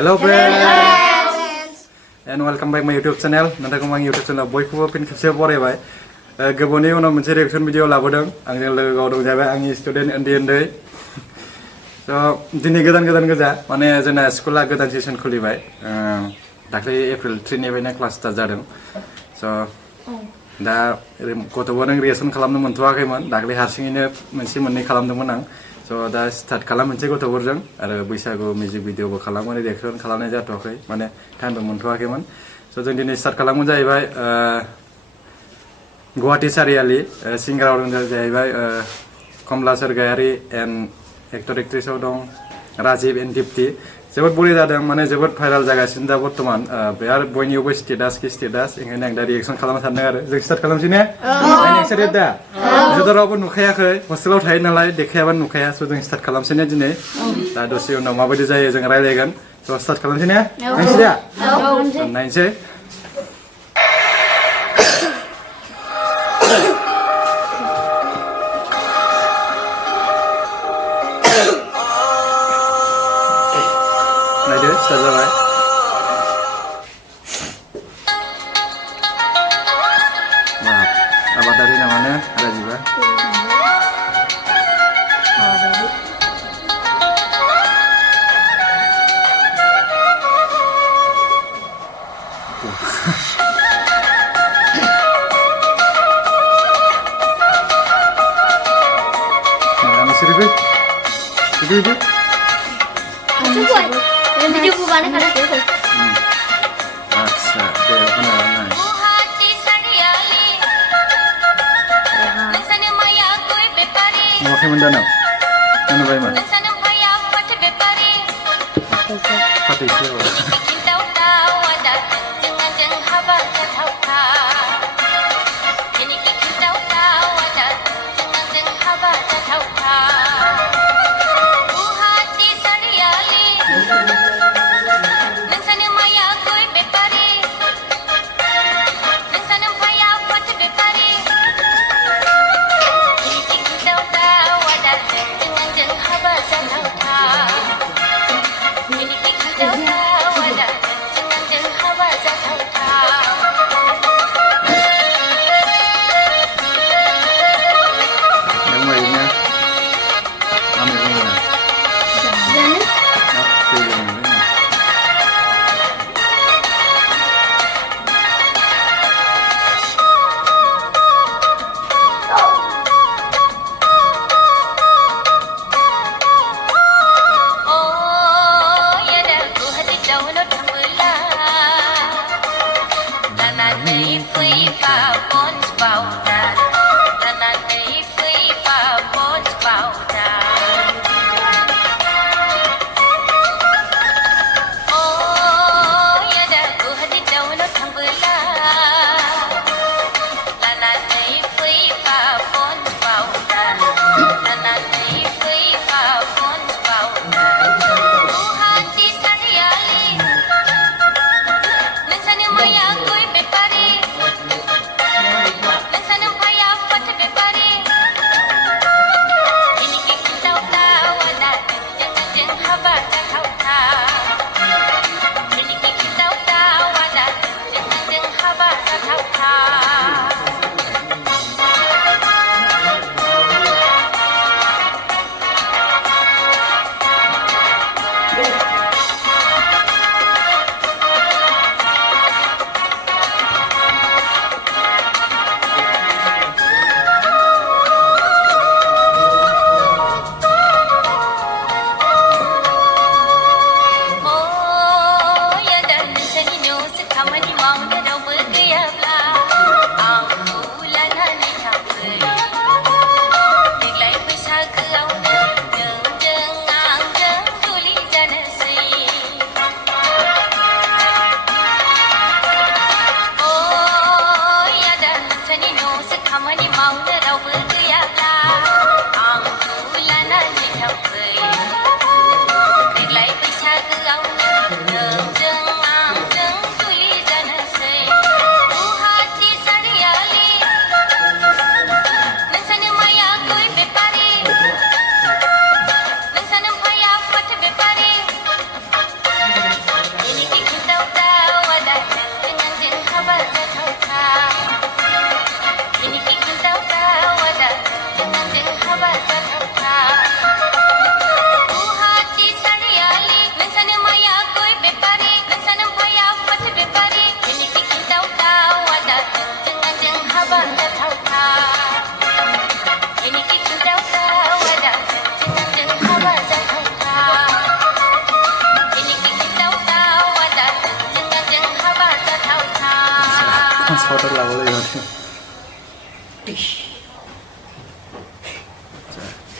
Hello friends and welcome back my YouTube channel. नोंथांखौ आं YouTube channel बयखौबो फिन खेबसे बरायबाय। गोबावनि उनाव मोनसे रिएक्शन भिडिअ लाबोदों। आंजों लोगोआव दं जाबाय आंनि स्टुडेन्ट उन्दै स' दिनै गोदान गोजा माने जोंना स्कुला गोदान सेसन खुलिबाय। दाख्लै एप्रिल 3 निफ्रायनो क्लास स्टार्ट जादों। स' दा गथ'फोरजों रिएक्शन खालामनो मोनथ'वाखैमोन। दाख्लै हारसिङैनो मोननै खालामदोंमोन आं। स' दा स्टार्ट खालामनोसै गथ'फोरजों आरो बैसागु मिउजिक भिडिअबो खालामो रिएक्शन खालामनाय जाथ'वाखै माने टाइमबो मोनथ'वाखैमोन। स' जों दिनै स्टार्ट खालामगोन जाहैबाय गुवाहाटी चारियाली सिंगाराव दं जाहैबाय कमला सरगायारि एन्ड एक्टर एक्ट्रेसाव दं राजिब एन्ड दिप्ति। जोबोद बरिया जादों माने जोबोद भाइराल जागासिनो दा बर्थमान बिराद बयनियावबो स्टेटास ओंखायनो आं दा रिएक्शन खालामनो सानदों आरो जों स्टार्ट खालामसै ने आं एक्साइटेड दा जोंथ' रावबो नुखायाखै हस्टेलाव थायो नालाय देखायाबा नुखाया स' जों स्टार्ट खालामसै ने दिनै दा दसे उनाव माबायदि जायो जों रायलायगोन स' स्टार्ट खालामसै ने नायसै दा नायसै नायदो स्टार्ट जाबाय आबादारि नामानो राजिबा itu video bukan karena dia aksa deh benar Guwahati Chariali Nansana maya koi bepari mau kayak mana mana bayi mana Nansana maya pati bepari pati siapa Kintau tau ada Jangan jeng haba tau ka Kini kintau tau ada Jangan jeng haba tau ka Guwahati Chariali Nansana maya koi bepari Nansana maya pati bepari Kini kintau tau ada Jangan jeng haba tau ka Kini kintau tau ada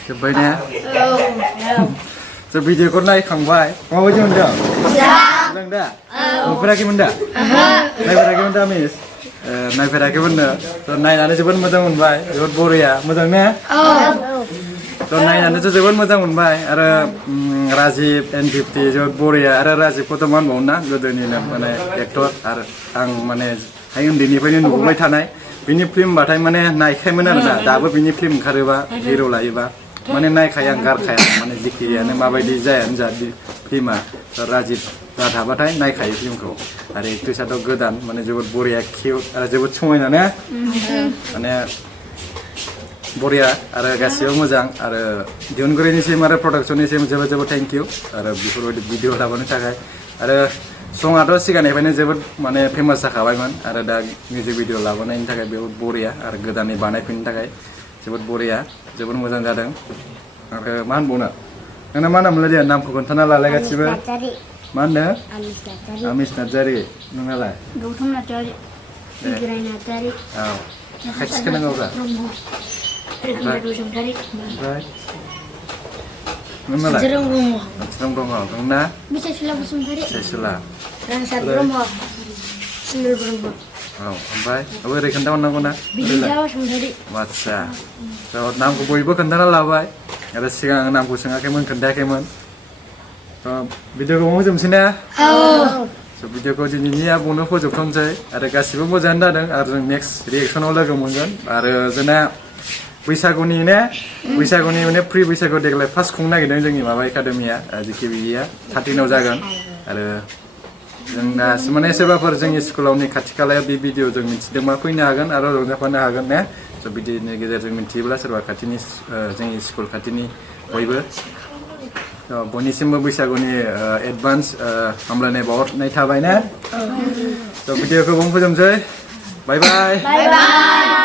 जोब्बाय ने जों भिडिअखौ नायखांबाय माबायदि मोनदों मोजां दा नुफेराखैमोन दा नायफेराखैमोन दा मिस नायफेराखैमोननो थ' नायनानै जोबोद मोजां मोनबाय जोबोद बरिया मोजां ने थ' नायनानैथ' जोबोद मोजां मोनबाय आरो राजिब एन्ड दिप्ति जोबोद बरिया आरो राजिबखौथ' मा होनबावो ना गोदोनिनो माने एक्टर आरो आं माने उन्दैनिफ्रायनो नुबोबाय थानाय बिनि फिल्मबाथाय माने नायखायोमोन आरो ना दाबो बिनि फिल्म ओंखारोबा हिर' लायोबा माने नायखाया आं गारखाया माने जिखियानो माबायदि जायानो जा फिल्मा राजिब जा थाबाथाय नायखायो फिल्मखौ आरो एक्ट्रिसाथ' गोदान माने जोबोद बरिया किउट आरो जोबोद समायना ने माने बरिया आरो गासिबो मोजां आरो दिहुनगिरिनिसिम आरो प्रडाक्सननिसिम जोबोद जोबोद थेंक इउ आरो बेफोरबायदि भिडिअ लाबोनो थाखाय आरो सङाथ' सिगांनिफ्रायनो जोबोद माने फेमास जाखाबायमोन आरो दा मिउजिक भिडिअ लाबोनायनि थाखाय जोबोद बरिया आरो गोदानै बानायफिननो थाखाय जोबोद बरिया जोबोद मोजां जादों आरो मा होनबावनो नोंना मा नाम मोनलाय दे नामखौ खोन्थाना लालाय गासिबो मा होनदों आमिस नार्जारि नोंनालाय गौतम नार्जारि बिग्राय नार्जारि औ खाथि खोनांगौब्रा रोखोमदार बसुमतारि ओमफ्राय नोंनालाय सोरां ब्रह्म सोरां ब्रह्म नोंना बिसायसुला बसुमतारि बिसायसुला रांसार ब्रह्म सिंगल ब्रह्म औ ओमफ्राय ओरै खोन्थाहरनांगौ ना बिदिजा बसुमतारि आदसा थ' नामखौ बयबो खोन्थाना लाबाय आरो सिगां नामखौ सोङाखैमोन खोन्थायाखैमोन थ' भिडिअखौ फोजोबनोसै ना स' भिडिअखौ दिनैनिया बावनो फोजोबथ'नोसै आरो गासिबो मोजाङानो जादों आरो जों नेक्स्ट रिएक्सनाव लोगो मोनगोन आरो जोंना बैसागुनि माने प्रि बैसागु देग्लाय फार्स्ट खुंनो नागिरदों जोंनि माबा एकाडेमिया जिखि बिया 13आव जागोन आरो जोंना माने सोरबाफोर जोंनि स्कुलावनि खाथि खालायाव बे भिडिअ जों मिथिदोंबा फैनो हागोन आरो रंजाफानो हागोन ने स' बिदिनि गेजेरजों मिथियोब्ला सोरबा खाथिनि जोंनि स्कुल खाथिनि बयबो बयनिसिमबो बैसागुनि एडभान्स हामलायनाय बावहरनाय थाबाय ना स' भिडिअखौ बावनो फोजोबनोसै बाय बाय